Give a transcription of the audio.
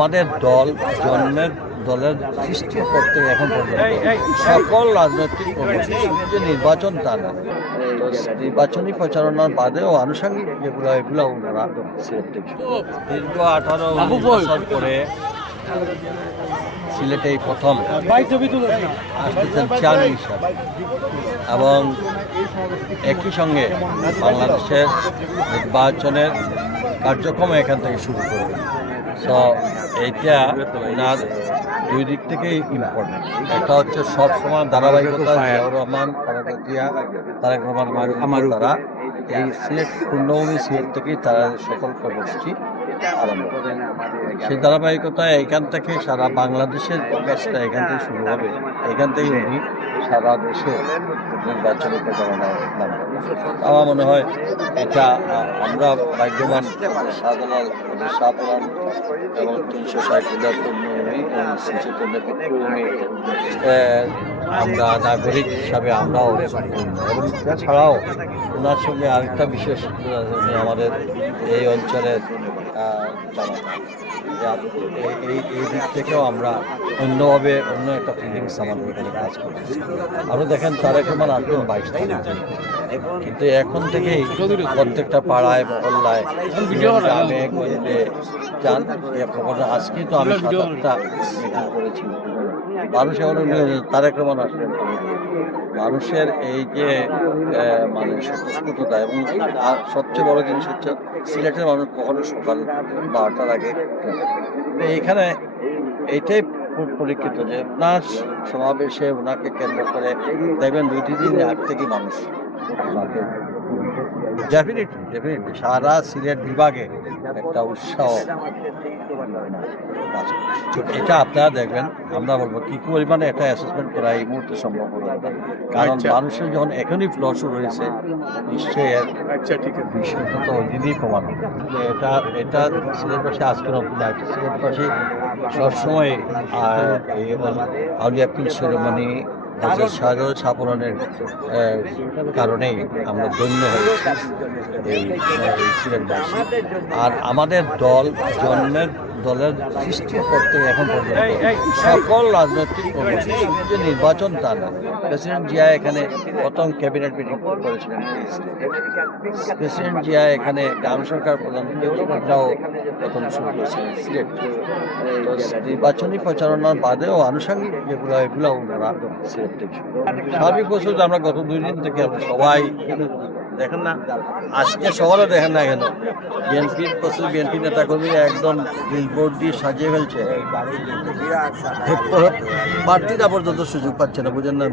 আমাদের দলের সৃষ্টি করতে এখন পর্যন্ত সকল রাজনৈতিক কর্মসূচি যে নির্বাচন তা না, তো নির্বাচনী প্রচারণার বাদেও আনুষঙ্গিক এগুলো ওনারা দীর্ঘ 18 বছর পরে সিলেটেই প্রথম আসতেছেন চেয়ারম্যান হিসাবে এবং একই সঙ্গে বাংলাদেশের নির্বাচনের কার্যক্রম এখান থেকে শুরু করবে। তো এইটা ওনার দুই দিক থেকেই ইম্পর্টেন্ট। একটা হচ্ছে সবসময় ধারাবাহিকতা, জিয়াউর রহমান, তারেক রহমান আমার তারা এই সিলেট পূর্ণভূমি সিলেট থেকেই তারা সকল কর্মসূচি আরম্ভ করে। সেই ধারাবাহিকতায় এখান থেকে সারা বাংলাদেশের কাজটা এখান থেকে শুরু হবে। এখান থেকে উনি সারা দেশে নির্বাচনী প্রচারণায় নাম। আমার মনে হয় এটা আমরা ভাগ্যবান শাহজালাল শাহপুরান এবং 360 পূর্ণভূমি এবং শিশুচন্দ্রের পূর্ণভূমি আমরা নাগরিক হিসাবে আমরাও এবং এছাড়াও ওনার সঙ্গে আরেকটা বিশেষ আমাদের এই অঞ্চলের এই দিক থেকেও আমরা অন্যভাবে অন্য একটা ফিলিংস আমাদের এখানে কাজ করতেছি। আরও দেখেন তারেক রহমান আসবেন 22 তারিখ, কিন্তু এখন থেকেই প্রত্যেকটা পাড়ায় মহল্লায় গ্রামে গঞ্জে যান। আজকেই তো আমি 7-8টা মিটিং করেছি। মানুষ এখন তারেক রহমান আসবেন, মানুষের এই যে মানে স্বতঃস্ফূর্ততা এবং সবচেয়ে বড় জিনিস হচ্ছে সিলেটের মানুষ কখনো সকাল 12টার আগে এইখানে এইটাই পরীক্ষিত যে ওনার সমাবেশে ওনাকে কেন্দ্র করে দেখবেন 2-3 দিন আগ থেকে মানুষ ডেফিনেটলি সারা সিলেট বিভাগে একটা উৎসাহ। এটা আপনারা দেখবেন, আমরা বলবো কি পরিমাণে একটা অ্যাসেসমেন্ট করা এই মুহূর্তে সম্ভব হবে, কারণ মানুষের যখন এখনই ফ্লো শুরু হয়েছে নিশ্চয়ই এর বিষয়টা তো ওই দিনই প্রমাণ হবে। এটা সিলেটবাসী আজকে সিলেটবাসী সবসময় আউলিয়া পীর সেরেমনি শাহজালাল শাহপুরানের কারণেই আমরা ধন্য হয়েছি এই সিলেটবাসী। আর আমাদের দলের সৃষ্টি করতে এখন পর্যন্ত সকল রাজনৈতিক কর্মসূচি যে নির্বাচন তা না। প্রেসিডেন্ট জিয়া এখানে প্রথম ক্যাবিনেট মিটিং করেছিলেন, প্রেসিডেন্ট জিয়া এখানে গ্রাম সরকার প্রধানটাও প্রথম শুরু করেছিলেন সিলেট। তো নির্বাচনী প্রচারণার বাদেও আনুষঙ্গিক এগুলো ওনারা সিলেট থেকে স্বাভাবিক বছর আমরা গত 2 দিন থেকে সবাই দেখেন না, আজকে সবারও দেখেন না কেন বিএনপি নেতাকর্মী একদম বিলবোর্ড দিয়ে সাজিয়ে ফেলছে, প্রার্থীরা পর্যন্ত সুযোগ পাচ্ছে না, বুঝেন না।